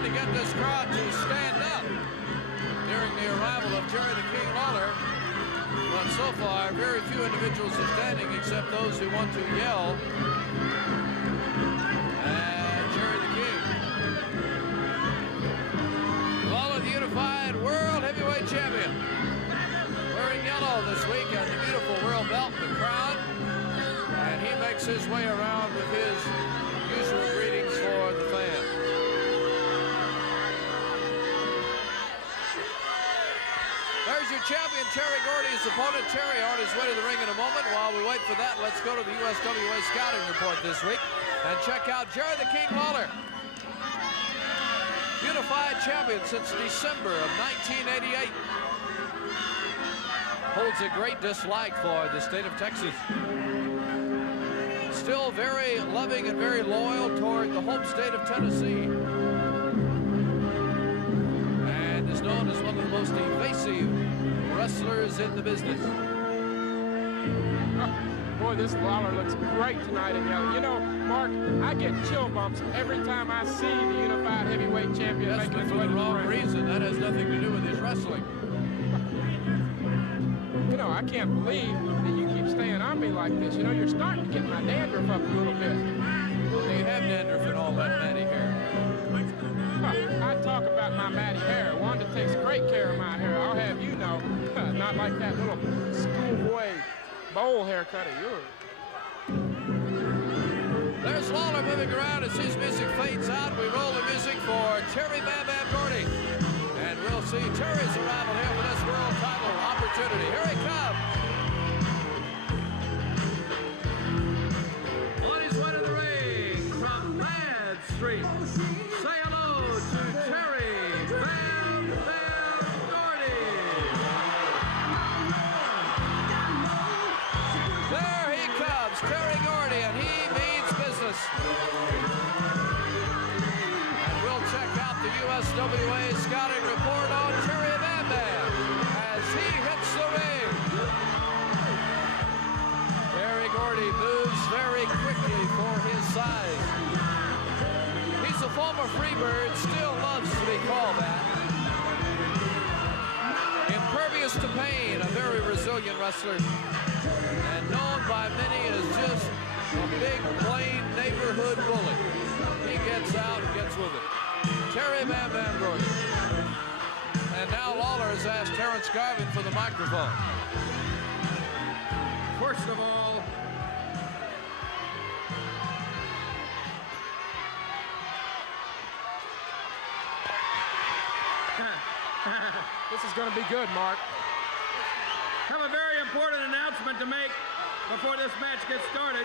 trying to get this crowd to stand up during the arrival of Jerry the King Lawler. But so far, very few individuals are standing except those who want to yell. And Jerry the King. Lawler, the unified world heavyweight champion. Wearing yellow this week and the beautiful world belt in the crowd. And he makes his way around with his usual greetings for the fans. There's your champion, Terry Gordy, his opponent. Terry on his way to the ring in a moment. While we wait for that, let's go to the USWA scouting report this week and check out Jerry the King Lawler. Unified champion since December of 1988. Holds a great dislike for the state of Texas. Still very loving and very loyal toward the home state of Tennessee. And is known as one of the most evasive wrestlers in the business. Boy, this Lawler looks great tonight in yellow. You know, Mark, I get chill bumps every time I see the unified heavyweight champion That's making his for way the to wrong ring. reason. That has nothing to do with his wrestling. You know, I can't believe that you keep staying on me like this. You know, you're starting to get my dandruff up a little bit. You have dandruff and all that matty hair. I talk about my matty hair. Wanda takes great care of my hair. I'll have you know, not like that little schoolboy bowl haircut of yours. There's Lawler moving around as his music fades out. We roll the music for Terry Bam Bam Gordy. And we'll see Terry's arrival here for this world title opportunity. Here he comes. On his way to the ring from Mad Street. Say hello to Terry Bam Bam Gordy. There he comes, Terry Gordy, and he means business. And we'll check out the USWA scouting report on Terry Bam Bam as he hits the ring. Terry Gordy moves very quickly for his size. He's a former Freebird, still loves to be called that. Impervious to pain, a very resilient wrestler, and known by many as just a big, plain neighborhood bully. He gets out and gets with it. Terry Bam Bam Gordy. And now Lawler has asked Terrence Garvin for the microphone. First of all, This is going to be good, Mark. Have a very important announcement to make before this match gets started.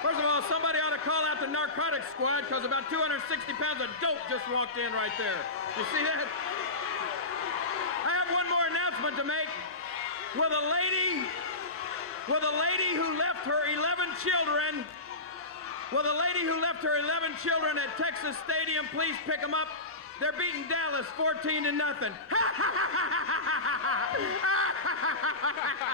First of all, somebody ought to call out the narcotics squad because about 260 pounds of dope just walked in right there. You see that? I have one more announcement to make. Will the lady who left her 11 children, at Texas Stadium please pick them up? They're beating Dallas 14-0.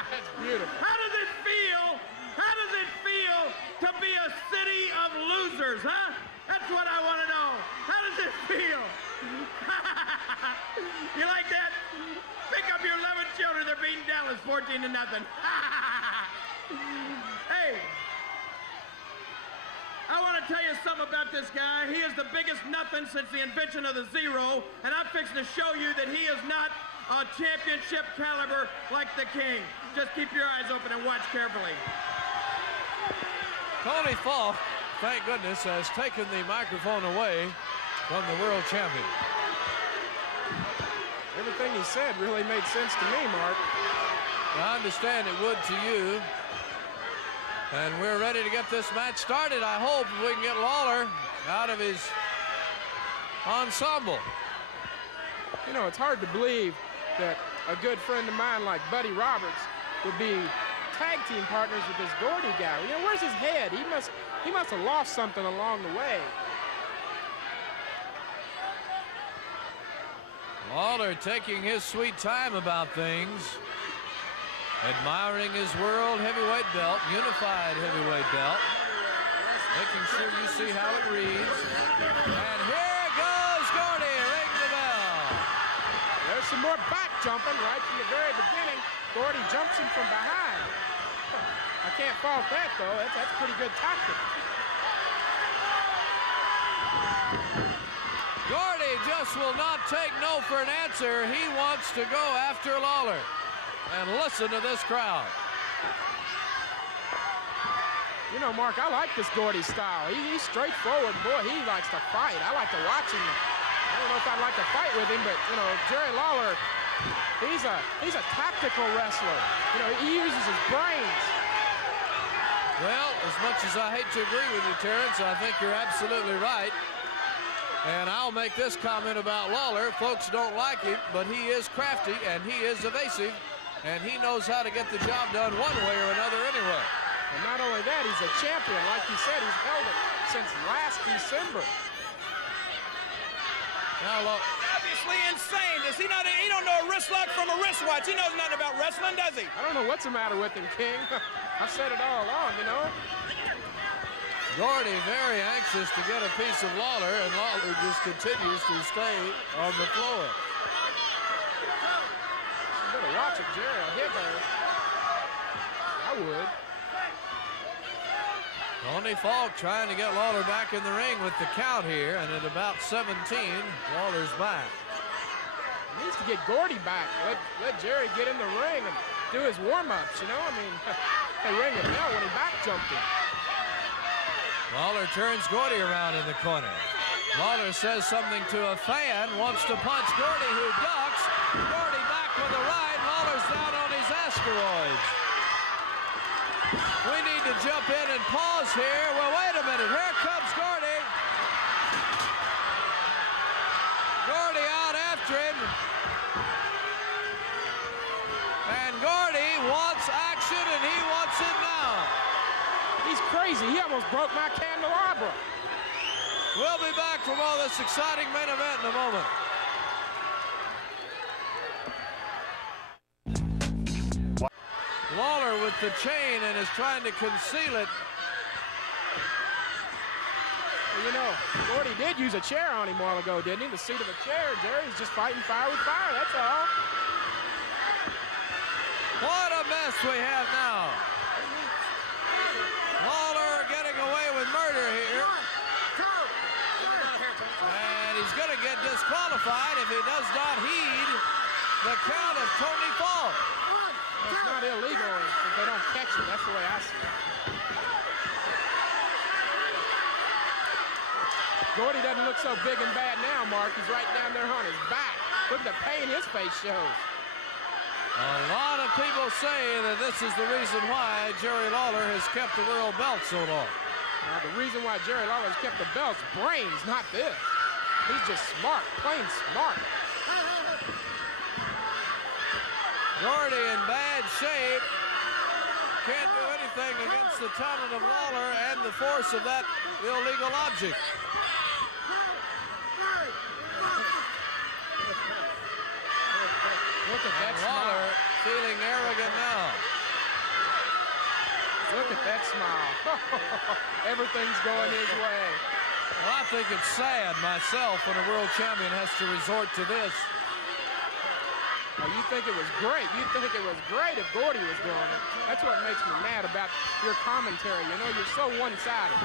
That's beautiful. How does it feel? How does it feel to be a city of losers, huh? That's what I want to know. How does it feel? You like that? Pick up your 11 children. They're beating Dallas 14-0. Hey, I want to tell you something about this guy. He is the biggest nothing since the invention of the zero, and I'm fixing to show you that he is not a championship caliber like the King. Just keep your eyes open and watch carefully. Tony Falk, thank goodness, has taken the microphone away from the world champion. Everything he said really made sense to me, Mark. I understand it would to you. And we're ready to get this match started. I hope we can get Lawler out of his ensemble. You know, it's hard to believe that a good friend of mine like Buddy Roberts would be tag team partners with this Gordy guy. You know, where's his head? He must have lost something along the way. Lawler taking his sweet time about things, admiring his world heavyweight belt, unified heavyweight belt, making sure you see how it reads. And here goes Gordy, ring the bell. There's some more back jumping right from the very beginning. Gordy jumps him from behind. I can't fault that, though. That's pretty good tactic. Gordy just will not take no for an answer. He wants to go after Lawler. And listen to this crowd. You know, Mark, I like this Gordy style. He's straightforward. Boy, he likes to fight. I like to watch him. I don't know if I'd like to fight with him, but, you know, Jerry Lawler, he's a tactical wrestler. You know, he uses his brains. Well, as much as I hate to agree with you, Terrence, I think you're absolutely right. And I'll make this comment about Lawler. Folks don't like him, but he is crafty and he is evasive, and he knows how to get the job done one way or another anyway. And not only that, he's a champion. Like you said, he's held it since last December. Now, look. Obviously insane. Does he not? He don't know a wrist lock from a wristwatch. He knows nothing about wrestling, does he? I don't know what's the matter with him, King. I've said it all along, you know. Gordy very anxious to get a piece of Lawler, and Lawler just continues to stay on the floor. You better watch it, Jerry. I'll hit her. I would. Tony Falk trying to get Lawler back in the ring with the count here, and at about 17, Lawler's back. He needs to get Gordy back. Let Jerry get in the ring and do his warm-ups, you know? I mean, they rang a bell when he back jumped him. Lawler turns Gordy around in the corner. Lawler says something to a fan, wants to punch Gordy, who ducks. Gordy back with a right. Lawler's down on his asteroids. We need to jump in and pause here. Well, wait a minute. Here comes Gordy. Gordy out after him. And Gordy wants action, and he wants it now. He's crazy. He almost broke my candelabra. We'll be back from all this exciting main event in a moment. Lawler with the chain and is trying to conceal it. Well, you know, Gordy did use a chair on him a while ago, didn't he? The seat of a chair. Jerry's just fighting fire with fire, that's all. What a mess we have now. Lawler getting away with murder here. And he's going to get disqualified if he does not heed the count of Tony Falk. Well, it's not illegal if they don't catch it. That's the way I see it. Gordy doesn't look so big and bad now, Mark. He's right down there on his back. Look at the pain his face shows. A lot of people say that this is the reason why Jerry Lawler has kept the world belt so long. Now, the reason why Jerry Lawler's kept the belt's brains, not this. He's just smart, plain smart. Gordy in bad shape. Can't do anything against the talent of Lawler and the force of that illegal object. Look at that Lawler smile. feeling arrogant now. Look at that smile. Everything's going his way. Well, I think it's sad myself when a world champion has to resort to this. Oh, you think it was great. You think it was great if Gordy was doing it. That's what makes me mad about your commentary. You know, you're so one-sided.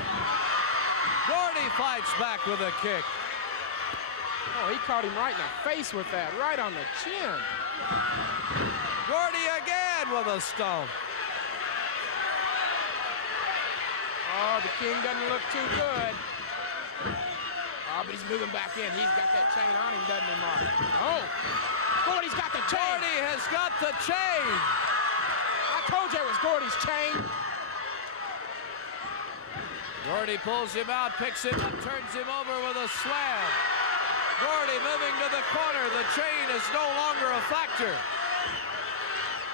Gordy fights back with a kick. Oh, he caught him right in the face with that, right on the chin. Gordy again with a stomp. Oh, the King doesn't look too good. Oh, but he's moving back in. He's got that chain on him, doesn't he, Mark? Oh, Gordy's got the chain. Gordy has got the chain. I told you it was Gordy's chain. Gordy pulls him out, picks him up, turns him over with a slam. Gordy moving to the corner. The chain is no longer a factor.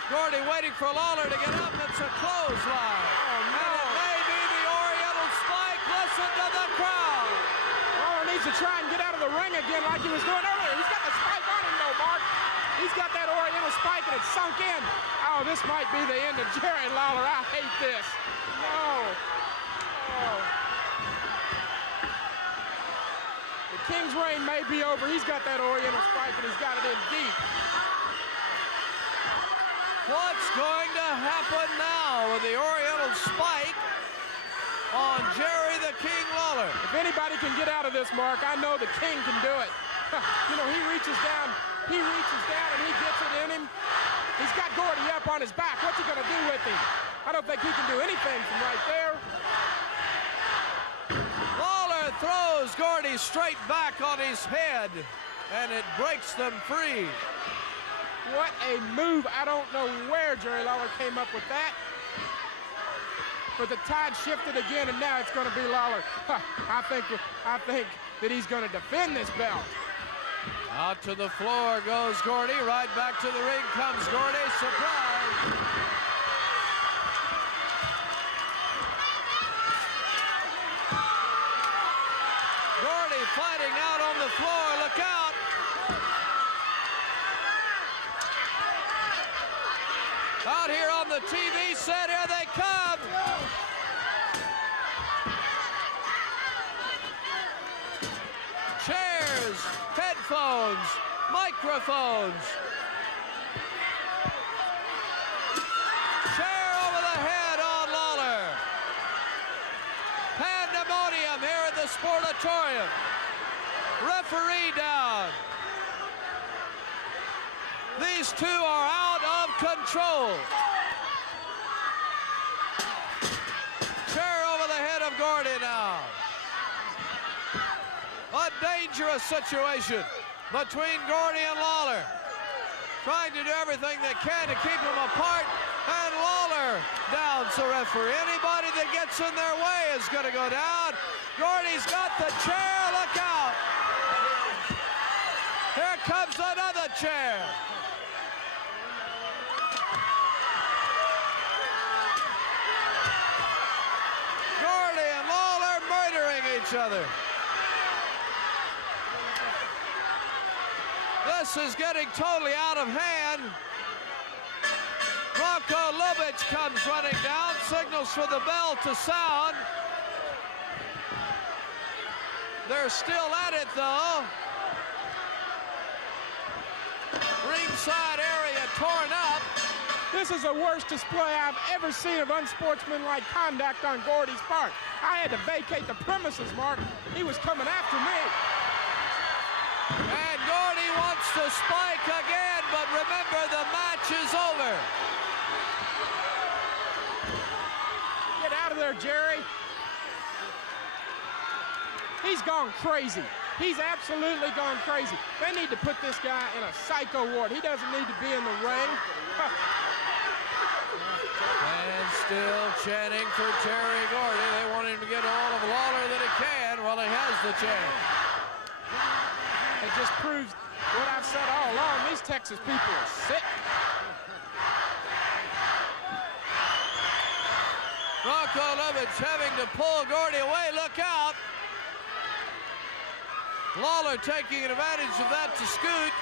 Gordy waiting for Lawler to get up. It's a clothesline. Oh, no. And it may be the Oriental Spike. Listen to the crowd. Lawler needs to try and get out of the ring again like he was doing earlier. He's got the spike on him, though. spike and it sunk in. Oh, this might be the end of Jerry Lawler. I hate this. No. Oh. The King's reign may be over. He's got that Oriental spike and he's got it in deep. What's going to happen now with the Oriental spike on Jerry the King Lawler? If anybody can get out of this, Mark, I know the King can do it. You know, he reaches down and he gets it in him. He's got Gordy up on his back. What's he gonna do with him? I don't think he can do anything from right there. Lawler throws Gordy straight back on his head, and it breaks them free. What a move. I don't know where Jerry Lawler came up with that. But the tide shifted again, and now it's going to be Lawler. I think that he's going to defend this belt. Out to the floor goes Gordy. Right back to the ring comes Gordy. Surprise. Gordy fighting out on the floor. Look out. Out here on the TV set, here they come. Chairs, headphones, microphones. Chair over the head on Lawler. Pandemonium here at the Sportatorium. Referee down. These two are out of control. Chair over the head of Gordy now. A dangerous situation between Gordy and Lawler. Trying to do everything they can to keep them apart. And Lawler downs the referee. Anybody that gets in their way is going to go down. Gordy's got the chair. Look out. Here comes another chair. Gordy and Lawler murdering each other. This is getting totally out of hand. Bronco Lubitsch comes running down, signals for the bell to sound. They're still at it, though. Ringside area torn up. This is the worst display I've ever seen of unsportsmanlike conduct on Gordy's part. I had to vacate the premises, Mark. He was coming after me. And Gordy wants to spike again, but remember, the match is over. Get out of there, Jerry. He's gone crazy. He's absolutely gone crazy. They need to put this guy in a psycho ward. He doesn't need to be in the ring. And still chanting for Terry Gordy. They want him to get all of Lawler that he can. Well, he has the chance. It just proves what I've said all along. These Texas people are sick. Bronco Lubitsch having to pull Gordy away. Look out. Lawler taking advantage of that to scoot.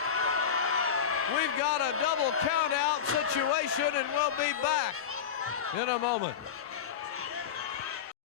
We've got a double count out situation, and we'll be back in a moment.